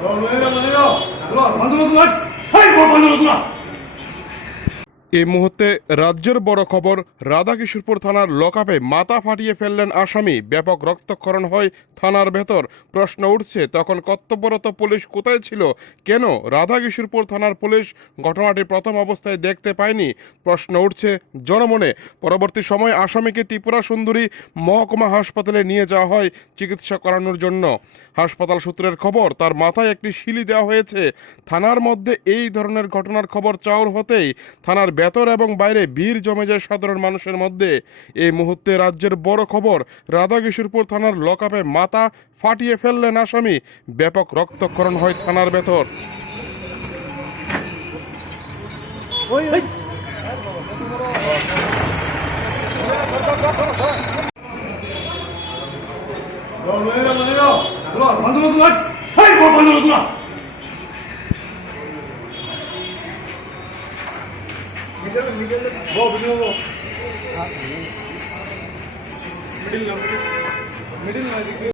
너 왜요 왜 요? 들어와 만들어 놓고 와. 아이고 만들어 놓고 와. এই মুহূর্তে রাজ্যের বড় খবর, রাধাকিশোরপুর থানার লকআপে মাথা ফাটিয়ে ফেললেন আসামি। ব্যাপক রক্তক্ষরণ হয় থানার ভেতর। প্রশ্ন উঠছে, তখন কর্তব্যরত পুলিশ কোথায় ছিল? কেন রাধাকিশোরপুর থানার পুলিশ ঘটনাটি প্রথম অবস্থায় দেখতে পায়নি? প্রশ্ন উঠছে জনমনে। পরবর্তী সময় আসামিকে ত্রিপুরা সুন্দরী মহকুমা হাসপাতালে নিয়ে যাওয়া হয় চিকিৎসা করানোর জন্য। হাসপাতাল সূত্রের খবর, তার মাথায় একটি শিলি দেওয়া হয়েছে। থানার মধ্যে এই ধরনের ঘটনার খবর চাউর হতেই থানার ভেতর এবং বাইরে ভিড় জমে যায় সাধারণ মানুষের মধ্যে এই মুহূর্তে রাজ্যের বড় খবর রাধাকিশোরপুর থানার লকআপে মাথা ফাটিয়ে ফেললেন আসামি ব্যাপক রক্তক্ষরণ হয় থানার ভেতর বন্ধু বন্ধু मिडल मिडल वो वीडियो वो मिडिल मिडिल